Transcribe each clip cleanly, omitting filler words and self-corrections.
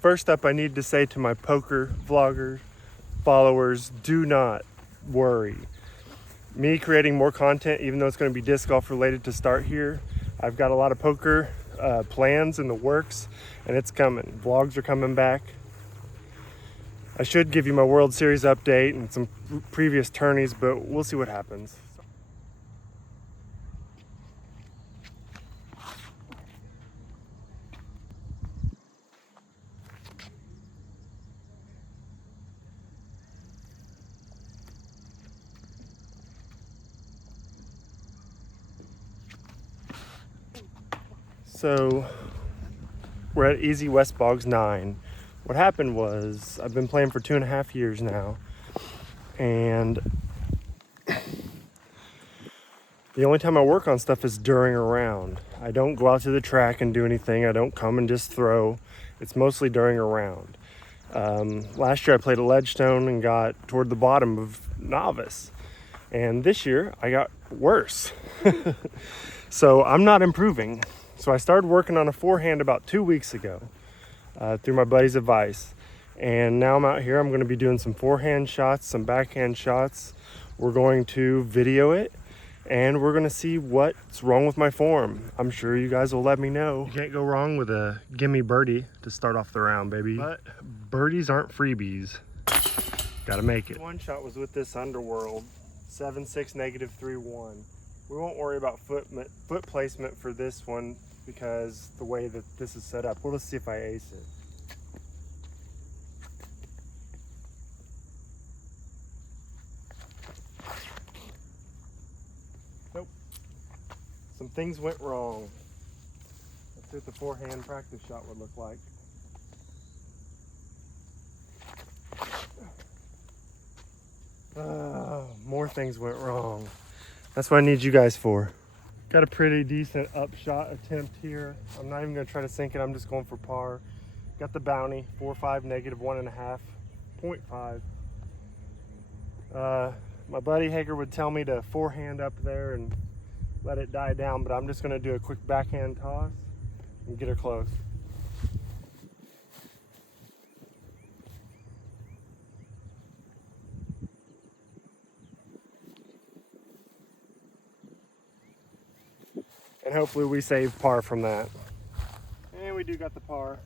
First up, I need to say to my poker vlogger followers, do not worry. Me creating more content, even though it's going to be disc golf related to start here, I've got a lot of poker plans in the works, and it's coming. Vlogs are coming back. I should give you my World Series update and some previous tourneys, but we'll see what happens. So we're at Easy West Boggs 9. What happened was I've been playing for 2.5 years now, and the only time I work on stuff is during a round. I don't go out to the track and do anything. I don't come and just throw. It's mostly during a round. Last year I played a Ledgestone and got toward the bottom of novice, and this year I got worse. So I'm not improving. So I started working on a forehand about 2 weeks ago through my buddy's advice. And now I'm out here. I'm going to be doing some forehand shots, some backhand shots. We're going to video it, and we're going to see what's wrong with my form. I'm sure you guys will let me know. You can't go wrong with a gimme birdie to start off the round, baby. But birdies aren't freebies. Gotta make it. One shot was with this Underworld, 7.6 -3.1. We won't worry about foot placement for this one because the way that this is set up. We'll just see if I ace it. Nope. Some things went wrong. Let's see what the forehand practice shot would look like. More things went wrong. That's what I need you guys for. Got a pretty decent upshot attempt here. I'm not even gonna try to sink it, I'm just going for par. Got the bounty, 4.5 -1.5, 0.5. My buddy Hager would tell me to forehand up there and let it die down, but I'm just gonna do a quick backhand toss and get her close. And hopefully we save par from that. And we do got the par.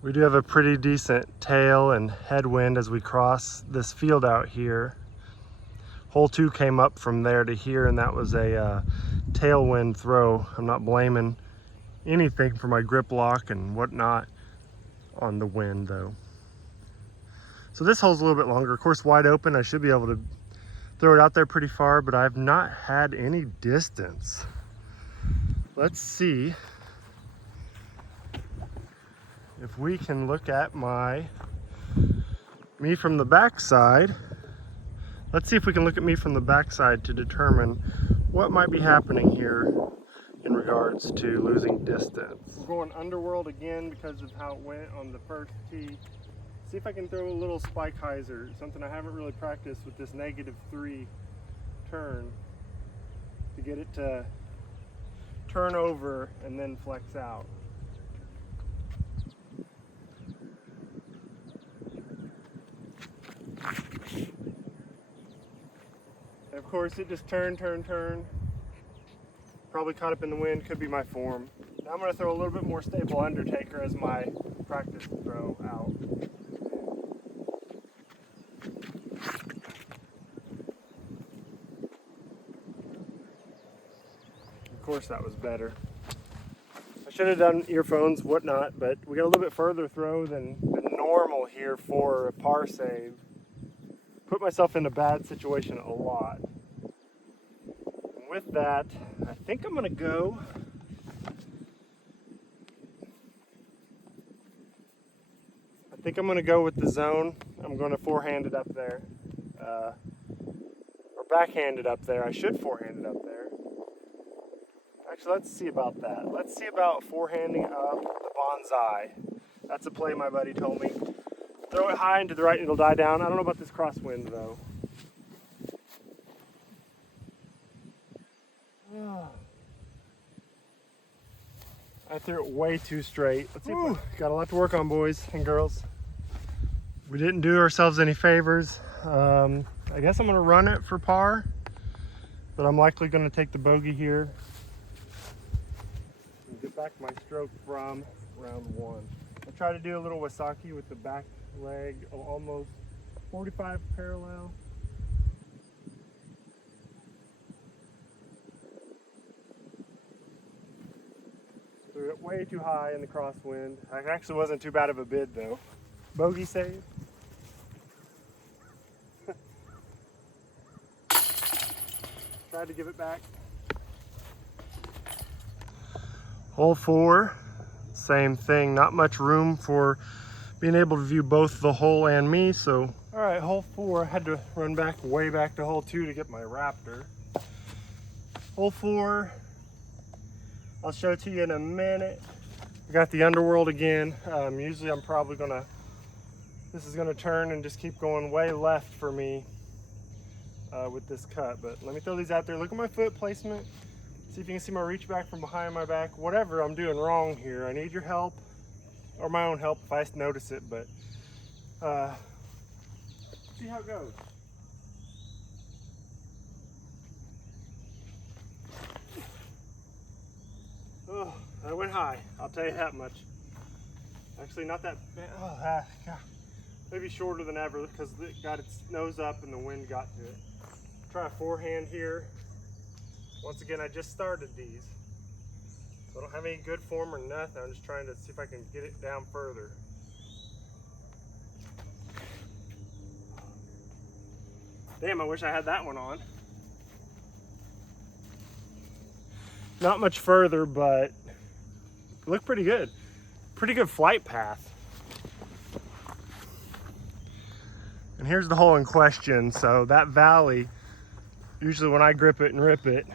We do have a pretty decent tail and headwind as we cross this field out here. Hole 2 came up from there to here, and that was a tailwind throw. I'm not blaming anything for my grip lock and whatnot on the wind though. So this hole's a little bit longer. Of course, wide open, I should be able to throw it out there pretty far, but I've not had any distance. Let's see if we can look at me from the backside. Let's see if we can look at me from the backside to determine what might be happening here in regards to losing distance. We're going Underworld again because of how it went on the first tee. See if I can throw a little spike hyzer, something I haven't really practiced with this -3 turn, to get it to turn over and then flex out. And of course it just turned. Probably caught up in the wind, could be my form. Now I'm going to throw a little bit more stable Undertaker as my practice throw out. Of course that was better. I should have done earphones, whatnot, but we got a little bit further throw than normal here for a par save. Put myself in a bad situation a lot. And with that, I think I'm gonna go with the zone. I'm gonna forehand it up there. Or backhand it up there. I should forehand it up there. Actually, let's see about that. Let's see about forehanding up the bonsai. That's a play my buddy told me. Throw it high and to the right and it'll die down. I don't know about this crosswind though. I threw it way too straight. Let's see. Got a lot to work on, boys and girls. We didn't do ourselves any favors. I guess I'm gonna run it for par, but I'm likely gonna take the bogey here and get back my stroke from round one. I try to do a little Wasaki with the back leg almost 45 parallel. Threw it way too high in the crosswind. It actually wasn't too bad of a bid though. Bogey save. Tried to give it back. Hole 4, same thing. Not much room for being able to view both the hole and me. So, all right, hole 4. I had to run back way back to hole 2 to get my Raptor. Hole 4. I'll show it to you in a minute. I got the Underworld again. Usually I'm probably gonna, this is gonna turn and just keep going way left for me with this cut. But let me throw these out there. Look at my foot placement. See if you can see my reach back from behind my back. Whatever I'm doing wrong here, I need your help or my own help if I notice it, but see how it goes. Oh, I went high, I'll tell you that much. Actually, not that bad. Oh, God. Maybe shorter than ever because it got its nose up and the wind got to it. Try a forehand here. Once again, I just started these. So I don't have any good form or nothing. I'm just trying to see if I can get it down further. Damn, I wish I had that one on. Not much further, but it looked pretty good. Pretty good flight path. And here's the hole in question. So that valley, usually when I grip it and rip it,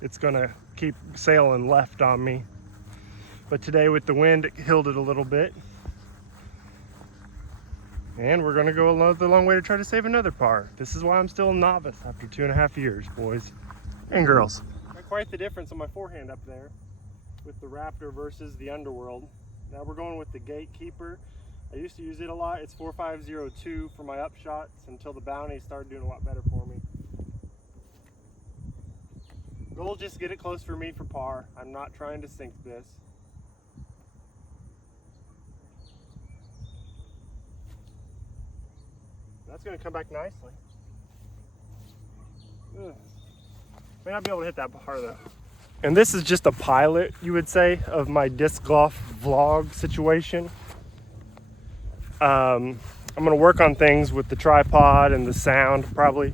it's gonna keep sailing left on me. But today with the wind, it hilled it a little bit. And we're gonna go another long way to try to save another par. This is why I'm still a novice after 2.5 years, boys and girls. Got quite the difference on my forehand up there with the Raptor versus the Underworld. Now we're going with the Gatekeeper. I used to use it a lot. It's 4502 for my upshots until the Bounty started doing a lot better for me. Goal, just get it close for me for par. I'm not trying to sink this. That's going to come back nicely. Ugh. May not be able to hit that par though. And this is just a pilot, you would say, of my disc golf vlog situation. I'm going to work on things with the tripod and the sound probably.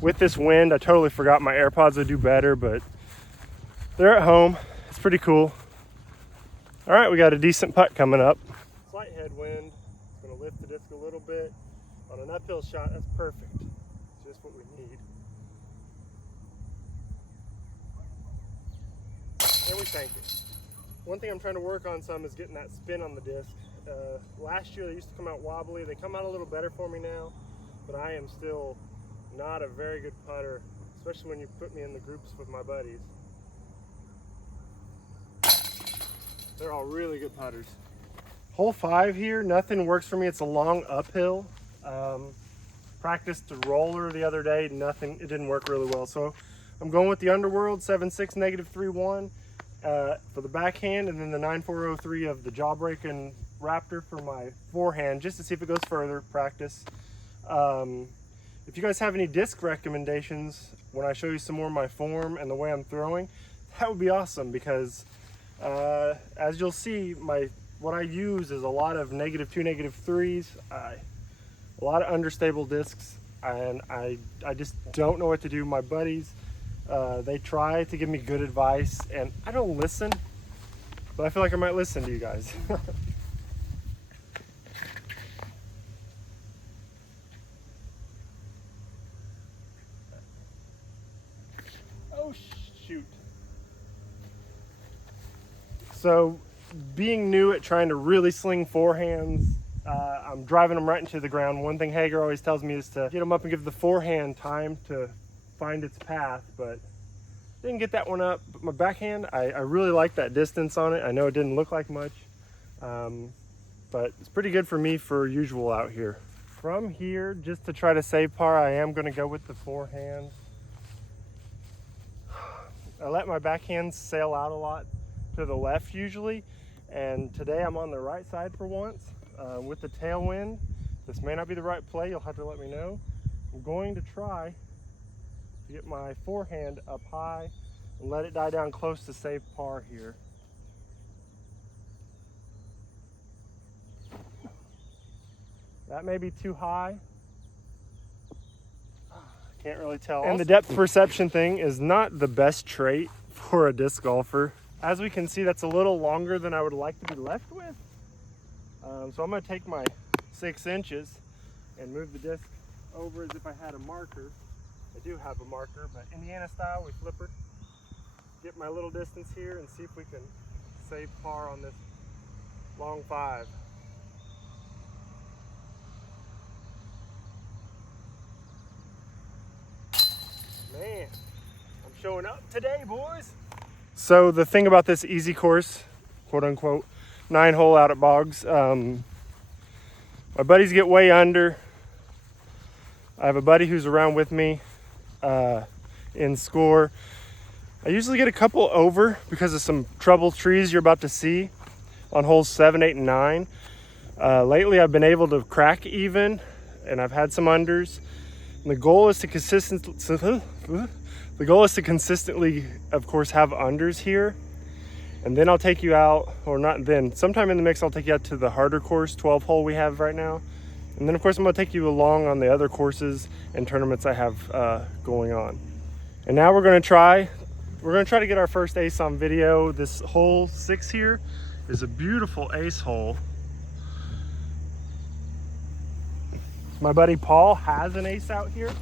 With this wind, I totally forgot my AirPods would do better, but they're at home. It's pretty cool. All right, we got a decent putt coming up. Slight headwind. It's going to lift the disc a little bit. On an uphill shot, that's perfect. It's just what we need. And we sank it. One thing I'm trying to work on some is getting that spin on the disc. Last year they used to come out wobbly. They come out a little better for me now, but I am still not a very good putter, especially when you put me in the groups with my buddies. They're all really good putters. Hole 5 here, nothing works for me. It's a long uphill. Practiced the roller the other day, nothing, it didn't work really well. So I'm going with the Underworld 7.6 -3.1 for the backhand, and then the 9.403 of the Jawbreaking Raptor for my forehand, just to see if it goes further, practice. If you guys have any disc recommendations when I show you some more of my form and the way I'm throwing, that would be awesome, because as you'll see, what I use is a lot of -2, -3s, a lot of understable discs, and I just don't know what to do. My buddies, they try to give me good advice, and I don't listen, but I feel like I might listen to you guys. Oh shoot. So being new at trying to really sling forehands, I'm driving them right into the ground. One thing Hager always tells me is to get them up and give the forehand time to find its path, but Didn't get that one up, but my backhand, I really like that distance on it. I know it didn't look like much, but it's pretty good for me for usual out here. From here, just to try to save par, I am gonna go with the forehand. I let my backhand sail out a lot to the left usually, and today I'm on the right side for once with the tailwind. This may not be the right play, you'll have to let me know. I'm going to try to get my forehand up high and let it die down close to save par here. That may be too high. Can't really tell. And the depth perception thing is not the best trait for a disc golfer. As we can see, that's a little longer than I would like to be left with. So I'm gonna take my 6 inches and move the disc over as if I had a marker. I do have a marker, but Indiana style, we flip her. Get my little distance here and see if we can save par on this long 5. Man, I'm showing up today, boys. So the thing about this easy course, quote unquote, 9-hole out at Boggs, my buddies get way under. I have a buddy who's around with me in score. I usually get a couple over because of some trouble trees you're about to see on holes 7, 8, and 9. Lately I've been able to crack even, and I've had some unders. And the goal is to consistently, of course, have unders here. And then I'll take you out, or not then, sometime in the mix I'll take you out to the harder course, 12-hole we have right now. And then of course I'm gonna take you along on the other courses and tournaments I have going on. And now we're gonna try to get our first ace on video. This hole 6 here is a beautiful ace hole. My buddy Paul has an ace out here.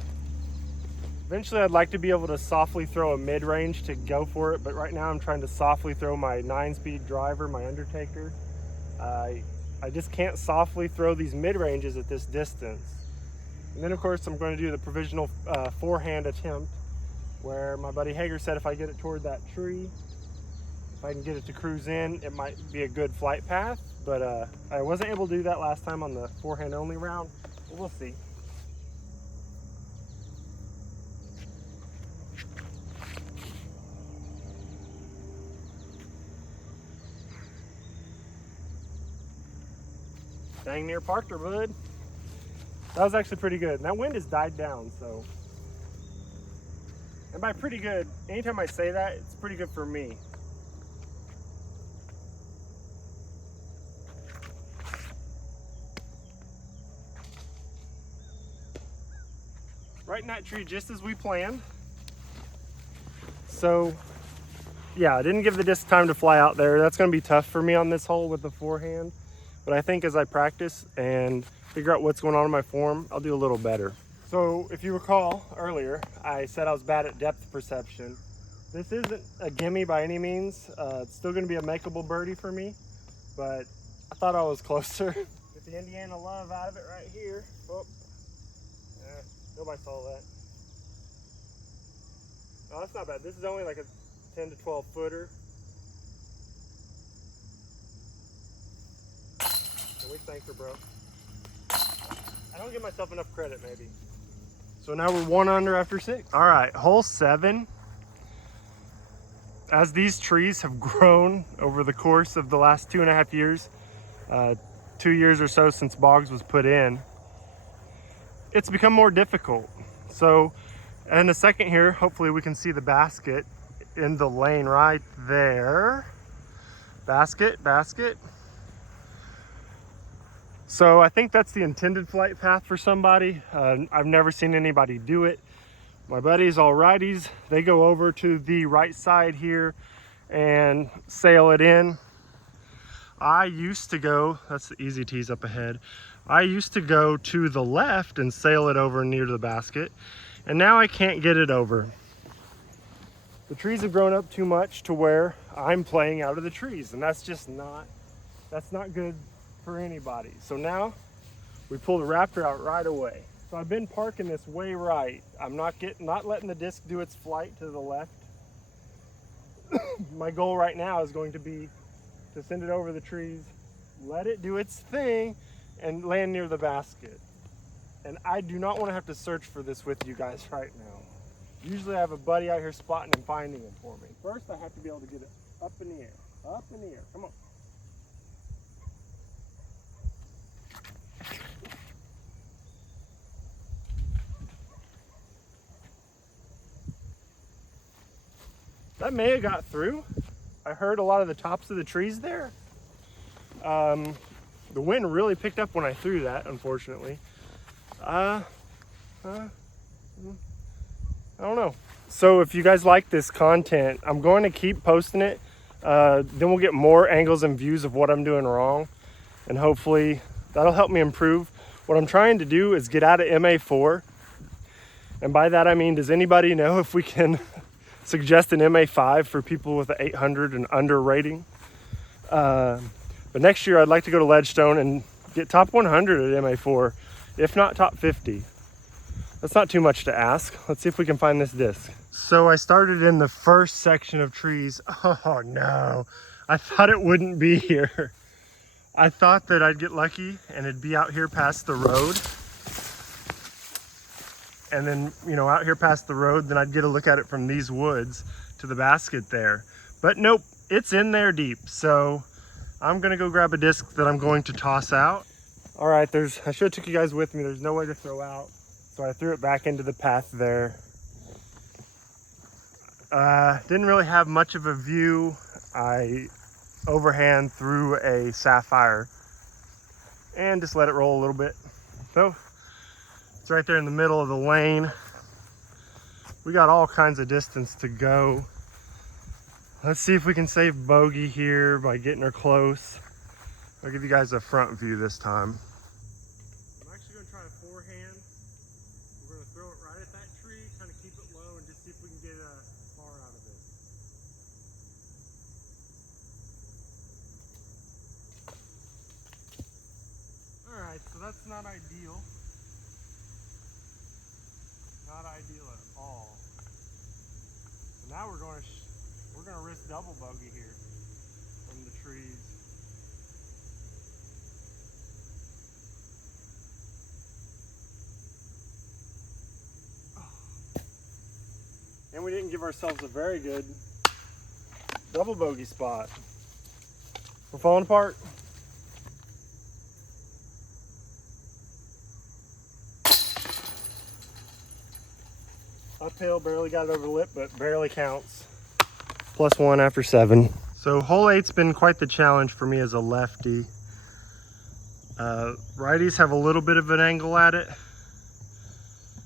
Eventually I'd like to be able to softly throw a mid-range to go for it, but right now I'm trying to softly throw my 9-speed driver, my Undertaker. I just can't softly throw these mid-ranges at this distance. And then of course I'm going to do the provisional forehand attempt, where my buddy Hager said if I get it toward that tree, if I can get it to cruise in, it might be a good flight path. But I wasn't able to do that last time on the forehand only round. We'll see. Dang near parked her, bud. That was actually pretty good. And that wind has died down, so. And by pretty good, anytime I say that, it's pretty good for me. Right in that tree, just as we planned. So, yeah, I didn't give the disc time to fly out there. That's going to be tough for me on this hole with the forehand. But I think as I practice and figure out what's going on in my form, I'll do a little better. So if you recall earlier, I said I was bad at depth perception. This isn't a gimme by any means. It's still going to be a makeable birdie for me, but I thought I was closer. Get the Indiana love out of it right here. Oh. Nobody saw that. Oh, that's not bad. This is only like a 10 to 12 footer. Can we thank her, bro? I don't give myself enough credit, maybe. So now we're 1 under after 6. All right, hole 7. As these trees have grown over the course of the last 2.5 years, 2 years or so since Boggs was put in, it's become more difficult. So in a second here, hopefully we can see the basket in the lane right there. Basket, basket. So I think that's the intended flight path for somebody. I've never seen anybody do it. My buddies, all righties, they go over to the right side here and sail it in. I used to go, that's the easy tees up ahead. I used to go to the left and sail it over near the basket, and now I can't get it over. The trees have grown up too much to where I'm playing out of the trees, and that's just not good for anybody. So now we pull the Raptor out right away. So I've been parking this way right. I'm not letting the disc do its flight to the left my goal right now is going to be to send it over the trees, let it do its thing, and land near the basket. And I do not want to have to search for this with you guys right now. Usually I have a buddy out here spotting and finding it for me. First I have to be able to get it up in the air. Up in the air. Come on. That may have got through. I heard a lot of the tops of the trees there. The wind really picked up when I threw that, unfortunately. I don't know. So if you guys like this content, I'm going to keep posting it. Then we'll get more angles and views of what I'm doing wrong. And hopefully that'll help me improve. What I'm trying to do is get out of MA4. And by that I mean, does anybody know if we can suggest an MA5 for people with an 800 and under rating? But next year I'd like to go to Ledgestone and get top 100 at MA4, if not top 50. That's not too much to ask. Let's see if we can find this disc. So I started in the first section of trees. Oh no, I thought it wouldn't be here. I thought that I'd get lucky and it'd be out here past the road. And then, you know, out here past the road, then I'd get a look at it from these woods to the basket there. But nope, it's in there deep. So I'm gonna go grab a disc that I'm going to toss out. All right, I should have took you guys with me. There's no way to throw out. So I threw it back into the path there. Didn't really have much of a view. I overhand threw a sapphire and just let it roll a little bit. So it's right there in the middle of the lane. We got all kinds of distance to go. Let's see if we can save bogey here by getting her close. I'll give you guys a front view this time. I'm actually gonna try a forehand. We're gonna throw it right at that tree, kind of keep it low, and just see if we can get a par out of it. All right, so that's not ideal. Not ideal at all. So now we're gonna risk double bogey here from the trees. And we didn't give ourselves a very good double bogey spot. We're falling apart. Uphill, barely got it over the lip, but barely counts. +1 after 7. So hole 8's been quite the challenge for me as a lefty. Righties have a little bit of an angle at it.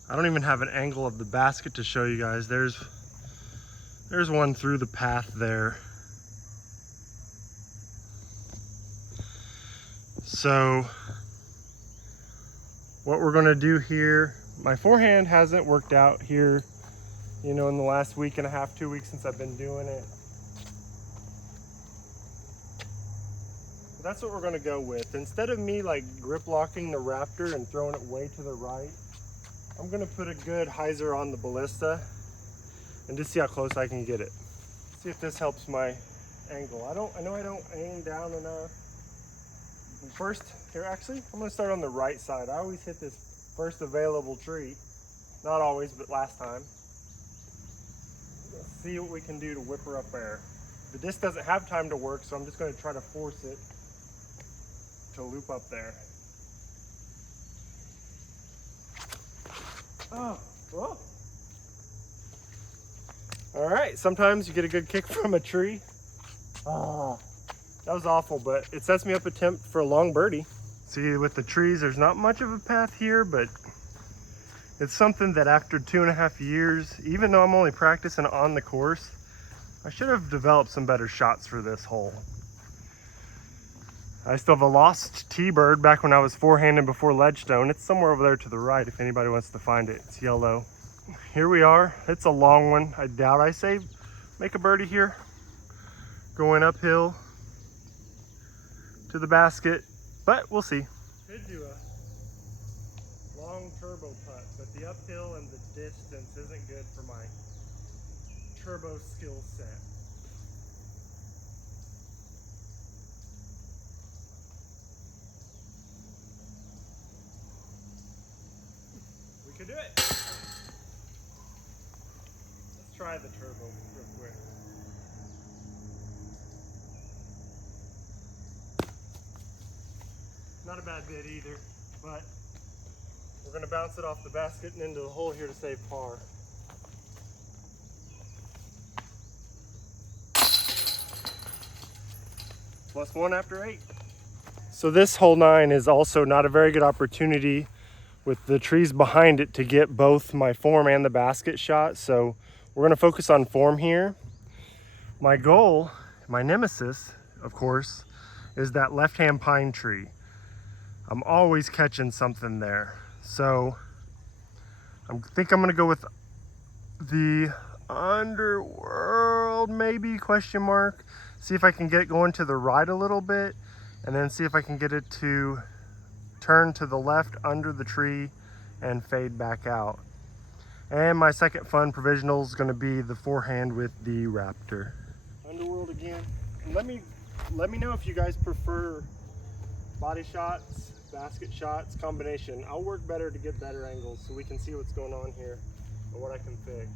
I don't even have an angle of the basket to show you guys. There's one through the path there. So what we're gonna do here, my forehand hasn't worked out here, you know, in the last week and a half, 2 weeks since I've been doing it. But that's what we're gonna go with. Instead of me like grip locking the Raptor and throwing it way to the right, I'm gonna put a good hyzer on the Ballista and just see how close I can get it. See if this helps my angle. I know I don't aim down enough. First, here actually, I'm gonna start on the right side. I always hit this first available tree. Not always, but last time. Let's see what we can do to whip her up there. The disc doesn't have time to work, so I'm just gonna try to force it to loop up there. Oh, whoa. All right, sometimes you get a good kick from a tree. Ah, that was awful, but it sets me up a attempt for a long birdie. See, with the trees, there's not much of a path here, but it's something that after 2.5 years, even though I'm only practicing on the course, I should have developed some better shots for this hole. I still have a lost T-bird back when I was forehanding before Ledgestone. It's somewhere over there to the right if anybody wants to find it. It's yellow. Here we are. It's a long one. I doubt I make a birdie here. Going uphill to the basket, but we'll see. Could do a long turbo putt, but the uphill and the distance isn't good for my turbo skill set. Do it. Let's try the turbo real quick. Not a bad bit either, but we're going to bounce it off the basket and into the hole here to save par. +1 after 8. So this hole 9 is also not a very good opportunity with the trees behind it to get both my form and the basket shot. So we're going to focus on form here. My goal, my nemesis, of course, is that left-hand pine tree. I'm always catching something there. So I think I'm going to go with the Underworld, maybe, question mark. See if I can get it going to the right a little bit, and then see if I can get it to turn to the left under the tree and fade back out. And my second fun provisional is going to be the forehand with the Raptor. Underworld again. And let me know if you guys prefer body shots, basket shots, combination. I'll work better to get better angles so we can see what's going on here and what I can fix.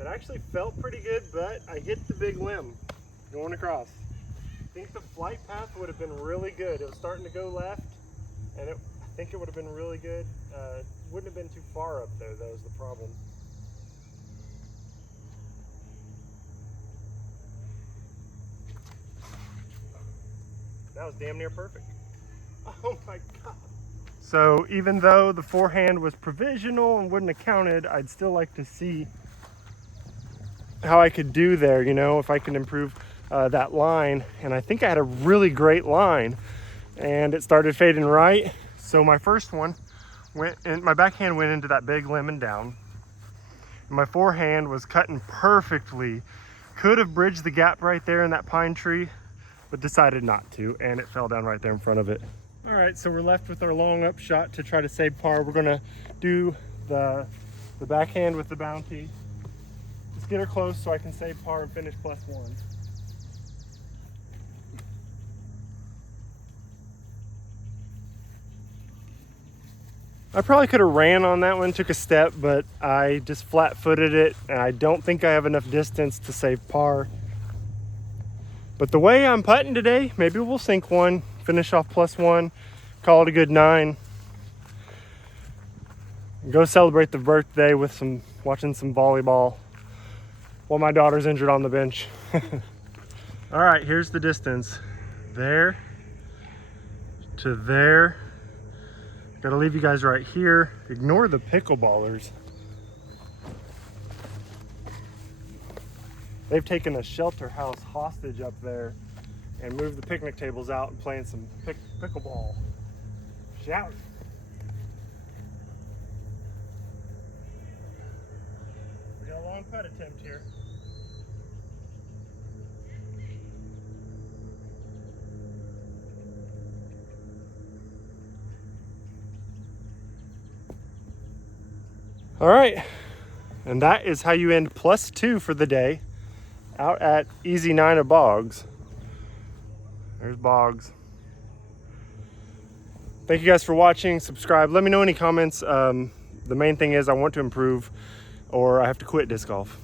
It actually felt pretty good, but I hit the big limb going across. I think the flight path would have been really good. It was starting to go left, and I think it would have been really good. Wouldn't have been too far up there, that was the problem. That was damn near perfect. Oh my God. So even though the forehand was provisional and wouldn't have counted, I'd still like to see how I could do there, you know, if I can improve that line. And I think I had a really great line, and it started fading right. So my first one went, and my backhand went into that big lemon down. And my forehand was cutting perfectly. Could have bridged the gap right there in that pine tree, but decided not to, and it fell down right there in front of it. All right, so we're left with our long up shot to try to save par. We're gonna do the backhand with the Bounty. Just get her close so I can save par and finish +1. I probably could have ran on that one, took a step, but I just flat-footed it, and I don't think I have enough distance to save par. But the way I'm putting today, maybe we'll sink one, finish off +1, call it a good 9. Go celebrate the birthday with watching some volleyball while my daughter's injured on the bench. All right, here's the distance. There to there. Gotta leave you guys right here. Ignore the pickleballers. They've taken a shelter house hostage up there and moved the picnic tables out and playing some pickleball. Shout. We got a long putt attempt here. All right, and that is how you end +2 for the day out at Easy 9 of Boggs. There's Boggs. Thank you guys for watching. Subscribe. Let me know any comments. The main thing is I want to improve, or I have to quit disc golf.